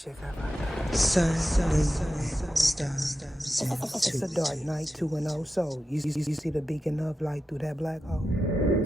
Sun, moon, stars. It's a dark night, 2-0, so you see the beacon of light through that black hole.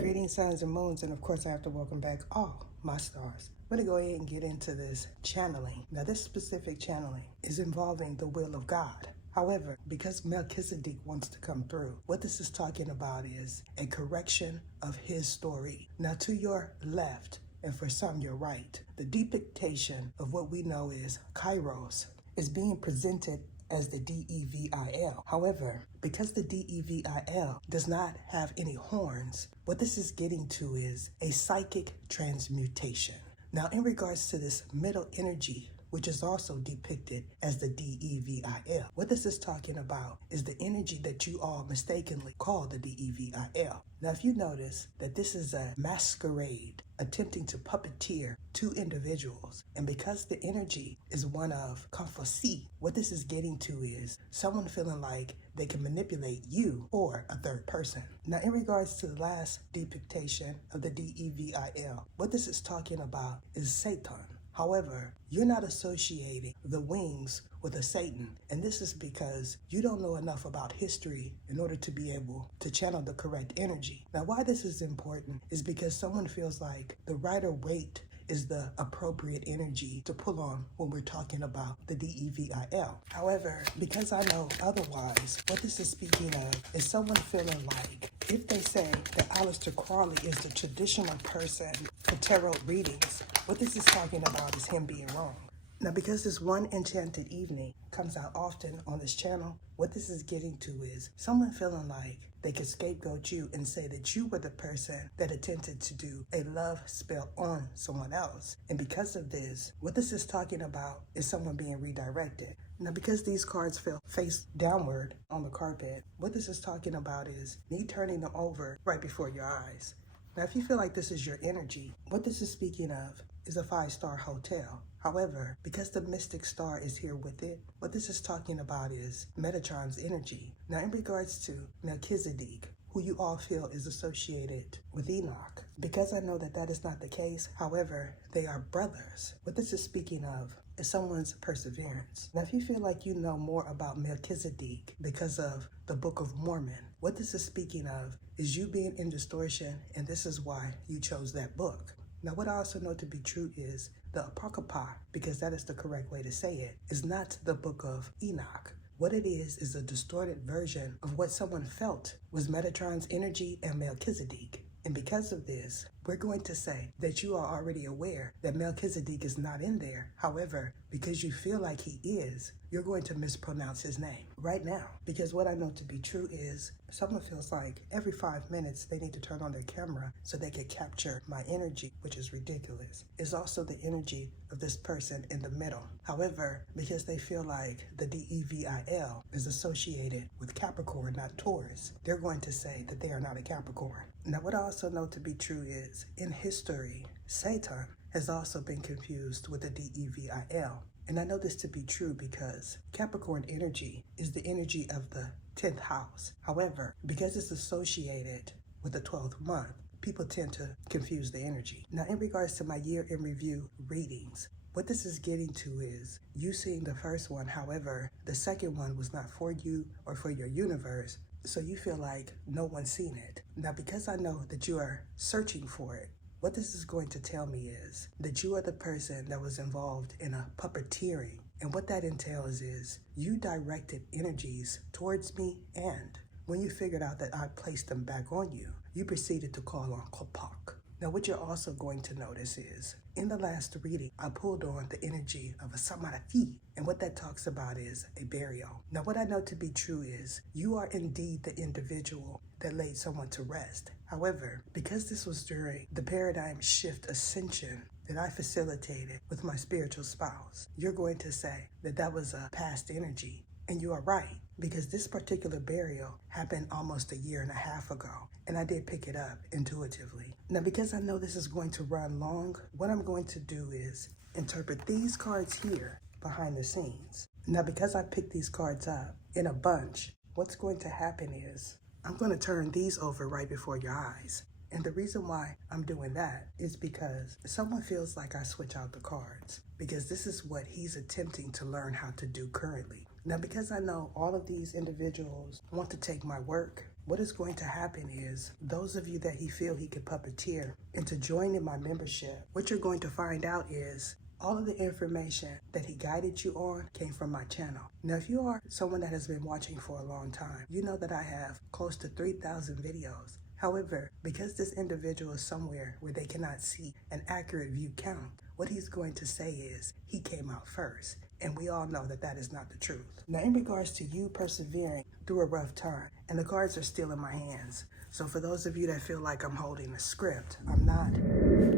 Greetings, suns and moons, and of course I have to welcome back all my stars. I'm going to go ahead and get into this channeling. Now, this specific channeling is involving the will of God. However, because Melchizedek wants to come through, what this is talking about is a correction of his story. Now, to your left, and for some, your right, the depiction of what we know is Kairos is being presented as the DEVIL. However, because the DEVIL does not have any horns, what this is getting to is a psychic transmutation. Now, in regards to this middle energy, which is also depicted as the DEVIL, what this is talking about is the energy that you all mistakenly call the DEVIL. Now, if you notice that this is a masquerade attempting to puppeteer two individuals, and because the energy is one of Confuci, what this is getting to is someone feeling like they can manipulate you or a third person. Now, in regards to the last depiction of the DEVIL, what this is talking about is Satan. However, you're not associating the wings with a Satan, and this is because you don't know enough about history in order to be able to channel the correct energy. Now, why this is important is because someone feels like the Rider Waite is the appropriate energy to pull on when we're talking about the DEVIL. However, because I know otherwise, what this is speaking of is someone feeling like if they say that Aleister Crowley is the traditional person for tarot readings, what this is talking about is him being wrong. Now, because this one enchanted evening comes out often on this channel, what this is getting to is someone feeling like they could scapegoat you and say that you were the person that attempted to do a love spell on someone else. And because of this, what this is talking about is someone being redirected. Now, because these cards fell face downward on the carpet, what this is talking about is me turning them over right before your eyes. Now, if you feel like this is your energy, what this is speaking of is a 5-star hotel. However, because the mystic star is here with it, what this is talking about is Metatron's energy. Now, in regards to Melchizedek, who you all feel is associated with Enoch, because I know that that is not the case, however, they are brothers. What this is speaking of is someone's perseverance. Now, if you feel like you know more about Melchizedek because of the Book of Mormon, what this is speaking of is you being in distortion, and this is why you chose that book. Now, what I also know to be true is the Apocrypha, because that is the correct way to say it, is not the Book of Enoch. What it is a distorted version of what someone felt was Metatron's energy and Melchizedek. And because of this, we're going to say that you are already aware that Melchizedek is not in there. However, because you feel like he is, you're going to mispronounce his name right now. Because what I know to be true is someone feels like every 5 minutes they need to turn on their camera so they can capture my energy, which is ridiculous. It's also the energy of this person in the middle. However, because they feel like the DEVIL is associated with Capricorn, not Taurus, they're going to say that they are not a Capricorn. Now, what I also know to be true is in history, Satan has also been confused with the DEVIL. And I know this to be true because Capricorn energy is the energy of the 10th house. However, because it's associated with the 12th month, people tend to confuse the energy. Now, in regards to my year in review readings, what this is getting to is you seeing the first one. However, the second one was not for you or for your universe, so you feel like no one's seen it. Now, because I know that you are searching for it, what this is going to tell me is that you are the person that was involved in a puppeteering. And what that entails is you directed energies towards me, and when you figured out that I placed them back on you, you proceeded to call on Kopak. Now, what you're also going to notice is in the last reading, I pulled on the energy of a Samarati, and what that talks about is a burial. Now, what I know to be true is you are indeed the individual that laid someone to rest. However, because this was during the paradigm shift ascension that I facilitated with my spiritual spouse, you're going to say that that was a past energy. And you are right, because this particular burial happened almost a year and a half ago, and I did pick it up intuitively. Now, because I know this is going to run long, what I'm going to do is interpret these cards here behind the scenes. Now, because I picked these cards up in a bunch, what's going to happen is I'm going to turn these over right before your eyes. And the reason why I'm doing that is because someone feels like I switch out the cards, because this is what he's attempting to learn how to do currently. Now, because I know all of these individuals want to take my work, what is going to happen is those of you that he feel he could puppeteer into joining my membership, what you're going to find out is all of the information that he guided you on came from my channel. Now, if you are someone that has been watching for a long time, you know that I have close to 3,000 videos. However, because this individual is somewhere where they cannot see an accurate view count, what he's going to say is he came out first. And we all know that that is not the truth. Now, in regards to you persevering through a rough time, and the cards are still in my hands. So for those of you that feel like I'm holding a script, I'm not.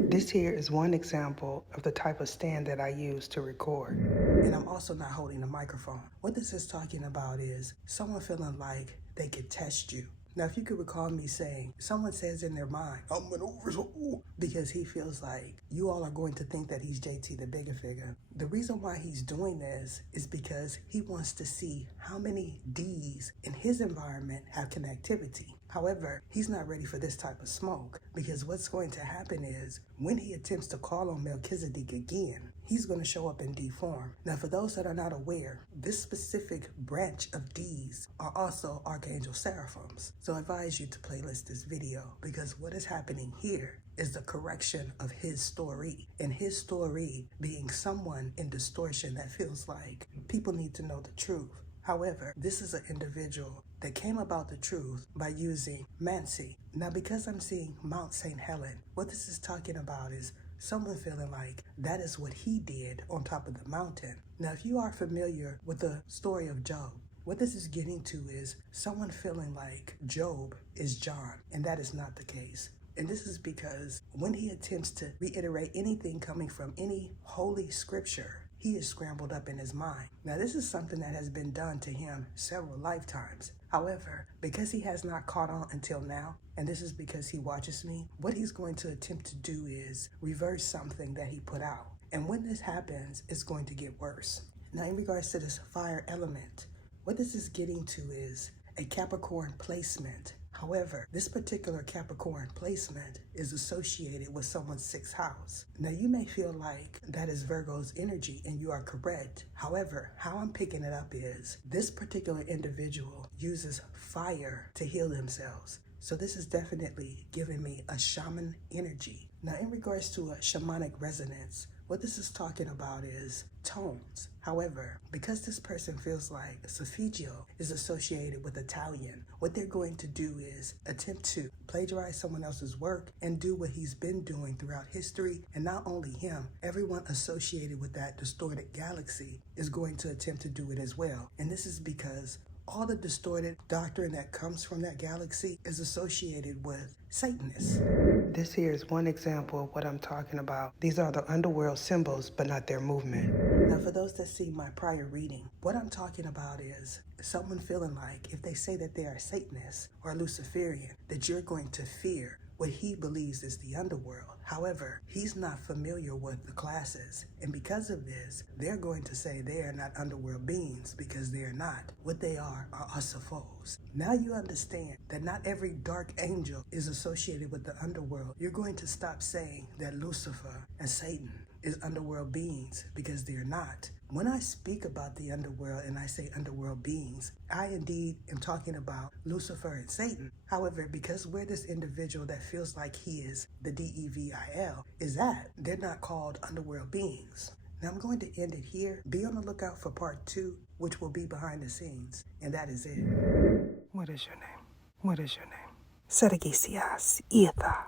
This here is one example of the type of stand that I use to record. And I'm also not holding a microphone. What this is talking about is someone feeling like they could test you. Now, if you could recall me saying, someone says in their mind, I'm an oversoul, because he feels like you all are going to think that he's JT the bigger figure. The reason why he's doing this is because he wants to see how many D's in his environment have connectivity. However, he's not ready for this type of smoke, because what's going to happen is when he attempts to call on Melchizedek again, he's going to show up in D form. Now, for those that are not aware, this specific branch of D's are also Archangel Seraphims. So I advise you to playlist this video, because what is happening here is the correction of his story, and his story being someone in distortion that feels like people need to know the truth. However, this is an individual that came about the truth by using Mansi. Now, because I'm seeing Mount St. Helen, what this is talking about is someone feeling like that is what he did on top of the mountain. Now, if you are familiar with the story of Job, what this is getting to is someone feeling like Job is John, and that is not the case. And this is because when he attempts to reiterate anything coming from any holy scripture, he is scrambled up in his mind. Now, this is something that has been done to him several lifetimes. However, because he has not caught on until now, and this is because he watches me, what he's going to attempt to do is reverse something that he put out. And when this happens, it's going to get worse. Now, in regards to this fire element, what this is getting to is a Capricorn placement. However, this particular Capricorn placement is associated with someone's 6th house. Now, you may feel like that is Virgo's energy, and you are correct. However, how I'm picking it up is this particular individual uses fire to heal themselves. So this is definitely giving me a shaman energy. Now, in regards to a shamanic resonance, what this is talking about is tones. However, because this person feels like Solfeggio is associated with Italian, what they're going to do is attempt to plagiarize someone else's work and do what he's been doing throughout history. And not only him, everyone associated with that distorted galaxy is going to attempt to do it as well. And this is because all the distorted doctrine that comes from that galaxy is associated with Satanists. This here is one example of what I'm talking about. These are the underworld symbols, but not their movement. Now, for those that see my prior reading, what I'm talking about is someone feeling like if they say that they are Satanists or Luciferian, that you're going to fear what he believes is the underworld. However, he's not familiar with the classes, and because of this, they're going to say they are not underworld beings, because they are not. What they are Asafos. Now you understand that not every dark angel is associated with the underworld. You're going to stop saying that Lucifer and Satan is underworld beings, because they're not. When I speak about the underworld and I say underworld beings, I indeed am talking about Lucifer and Satan. However, because where this individual that feels like he is the DEVIL is at, they're not called underworld beings. Now I'm going to end it here. Be on the lookout for part 2, which will be behind the scenes. And that is it. What is your name? What is your name? Sergisias Ietha.